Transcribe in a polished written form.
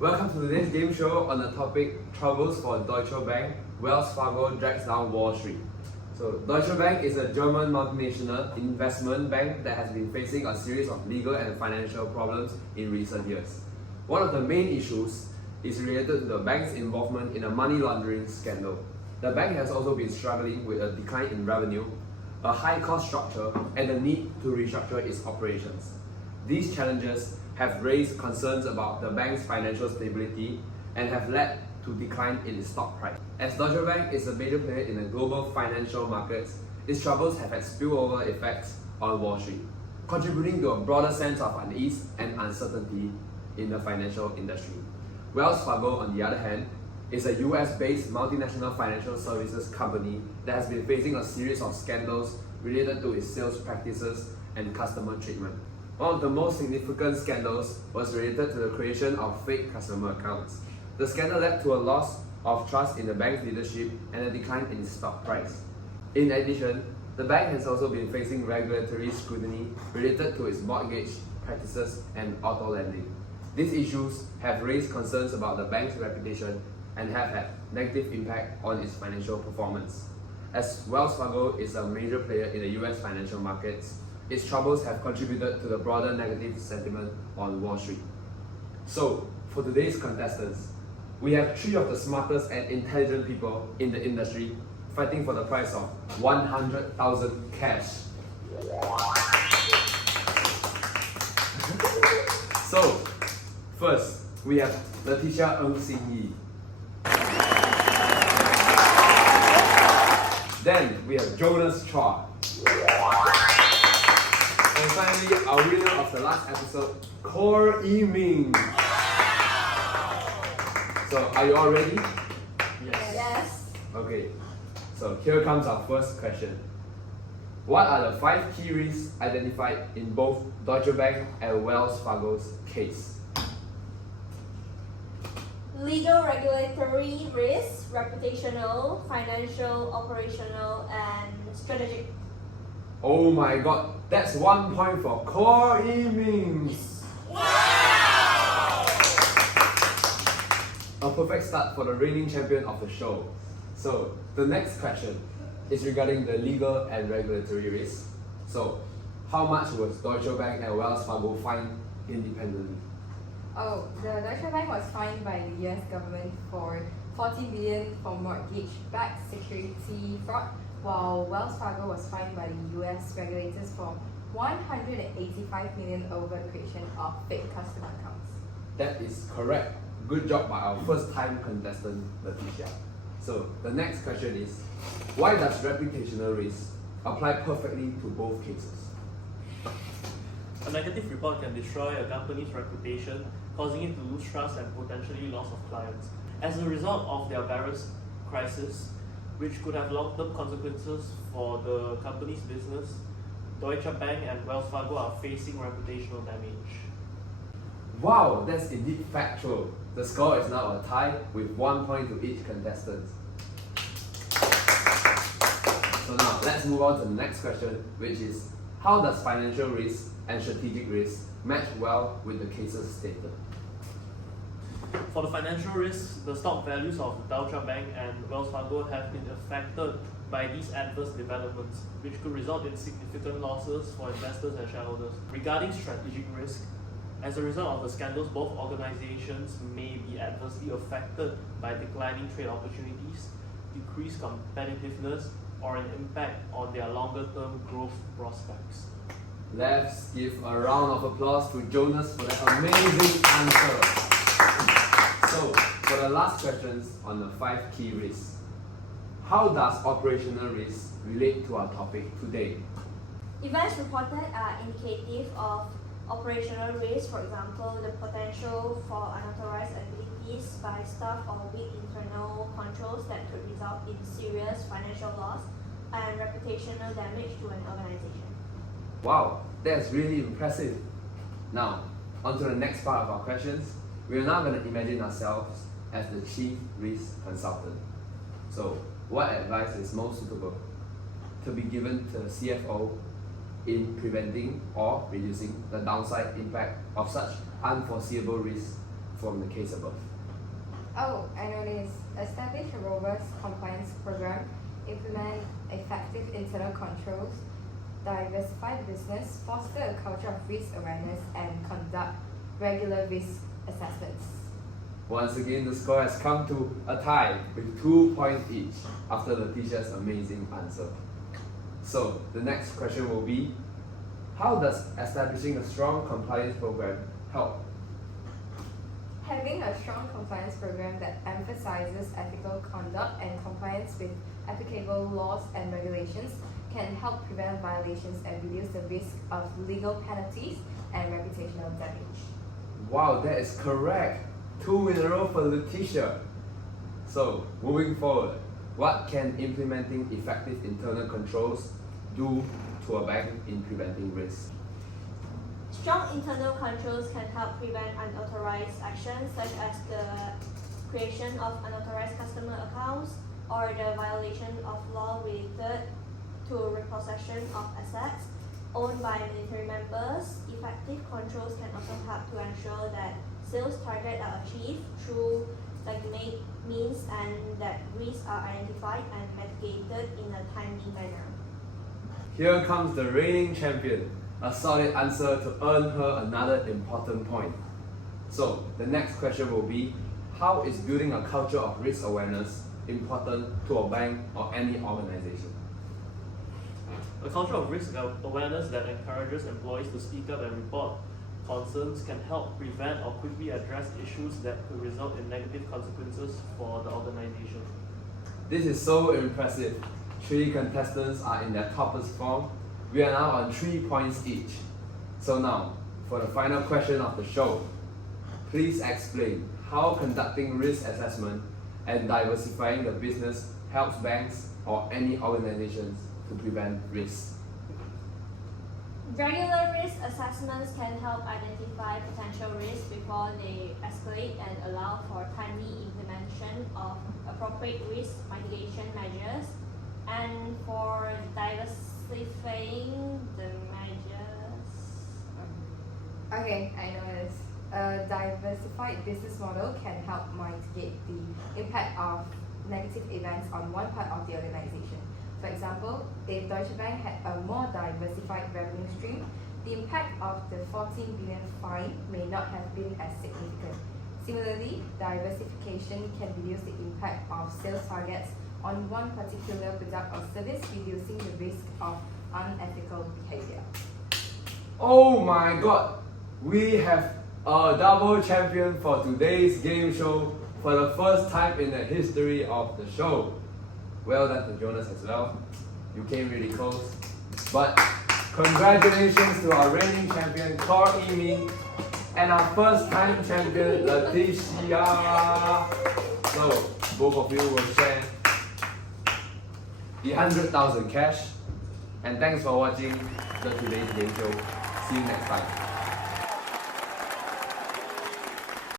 Welcome to today's game show on the topic Troubles for Deutsche Bank, Wells Fargo drags down Wall Street. So Deutsche Bank is a German multinational investment bank that has been facing a series of legal and financial problems in recent years. One of the main issues is related to the bank's involvement in a money laundering scandal. The bank has also been struggling with a decline in revenue, a high cost structure, and the need to restructure its operations. These challenges have raised concerns about the bank's financial stability and have led to decline in its stock price. As Deutsche Bank is a major player in the global financial markets, its troubles have had spillover effects on Wall Street, contributing to a broader sense of unease and uncertainty in the financial industry. Wells Fargo, on the other hand, is a US-based multinational financial services company that has been facing a series of scandals related to its sales practices and customer treatment. One of the most significant scandals was related to the creation of fake customer accounts. The scandal led to a loss of trust in the bank's leadership and a decline in its stock price. In addition, the bank has also been facing regulatory scrutiny related to its mortgage practices and auto lending. These issues have raised concerns about the bank's reputation and have had negative impact on its financial performance. As Wells Fargo is a major player in the US financial markets, its troubles have contributed to the broader negative sentiment on Wall Street. So, for today's contestants, we have 3 of the smartest and intelligent people in the industry fighting for the prize of 100,000 cash. So, first, we have Laticia Ng Xing Yi. Then, we have Jonas Chua. And finally, our winner of the last episode, Khor Ee Ming. So, are you all ready? Yes. Okay, so here comes our first question. What are the 5 key risks identified in both Deutsche Bank and Wells Fargo's case? Legal, regulatory risks, reputational, financial, operational, and strategic. Oh my god, that's 1 point for Khor Ee Ming. A perfect start for the reigning champion of the show. So, the next question is regarding the legal and regulatory risk. So, how much was Deutsche Bank and Wells Fargo fined independently? Oh, the Deutsche Bank was fined by the US government for 40 million for mortgage-backed security fraud, while Wells Fargo was fined by the US regulators for 185 million over the creation of fake customer accounts. That is correct. Good job by our first time contestant, Laticia. So, the next question is, why does reputational risk apply perfectly to both cases? A negative report can destroy a company's reputation, causing it to lose trust and potentially loss of clients. As a result of their various crises, which could have long-term consequences for the company's business, Deutsche Bank and Wells Fargo are facing reputational damage. Wow, that's indeed factual. The score is now a tie with 1 point to each contestant. So now, let's move on to the next question, which is, how does financial risk and strategic risk match well with the cases stated? For the financial risks, the stock values of Deutsche Bank and Wells Fargo have been affected by these adverse developments, which could result in significant losses for investors and shareholders. Regarding strategic risk, as a result of the scandals, both organizations may be adversely affected by declining trade opportunities, decreased competitiveness, or an impact on their longer-term growth prospects. Let's give a round of applause to Jonas for that amazing answer. So, for the last questions on the 5 key risks, how does operational risk relate to our topic today? Events reported are indicative of operational risk, for example, the potential for unauthorized activities by staff or weak internal controls that could result in serious financial loss and reputational damage to an organization. Wow, that's really impressive. Now, on to the next part of our questions. We are now going to imagine ourselves as the chief risk consultant. So, what advice is most suitable to be given to the CFO in preventing or reducing the downside impact of such unforeseeable risks from the case above? Oh, I know this. Establish a robust compliance program, implement effective internal controls, diversify the business, foster a culture of risk awareness, and conduct regular risk assessments. Once again, the score has come to a tie with 2 points each after Leticia's amazing answer. So, the next question will be, how does establishing a strong compliance program help? Having a strong compliance program that emphasizes ethical conduct and compliance with applicable laws and regulations can help prevent violations and reduce the risk of legal penalties and reputational damage. Wow, that is correct! 2 in a row for Laticia. So, moving forward, what can implementing effective internal controls do to a bank in preventing risk? Strong internal controls can help prevent unauthorized actions such as the creation of unauthorized customer accounts or the violation of law related to repossession of assets owned by military members. Effective controls can also help to ensure that sales targets are achieved through legitimate means and that risks are identified and mitigated in a timely manner. Here comes the reigning champion, a solid answer to earn her another important point. So, the next question will be, how is building a culture of risk awareness important to a bank or any organization? A culture of risk awareness that encourages employees to speak up and report concerns can help prevent or quickly address issues that could result in negative consequences for the organization. This is so impressive. 3 contestants are in their toppest form. We are now on 3 points each. So now, for the final question of the show, please explain how conducting risk assessment and diversifying the business helps banks or any organizations to prevent risk. Regular risk assessments can help identify potential risks before they escalate and allow for timely implementation of appropriate risk mitigation measures. And for diversifying the measures. Okay, I know this. A diversified business model can help mitigate the impact of negative events on one part of the organization. For example, if Deutsche Bank had a more diversified revenue stream, the impact of the 14 billion fine may not have been as significant. Similarly, diversification can reduce the impact of sales targets on one particular product or service, reducing the risk of unethical behavior. Oh my god! We have a double champion for today's game show for the first time in the history of the show. Well done to Jonas as well. You came really close. But congratulations to our reigning champion Khor Ee Ming and our first time champion Laticia. So both of you will share the 100,000 cash. And thanks for watching the Today's Game Show. See you next time.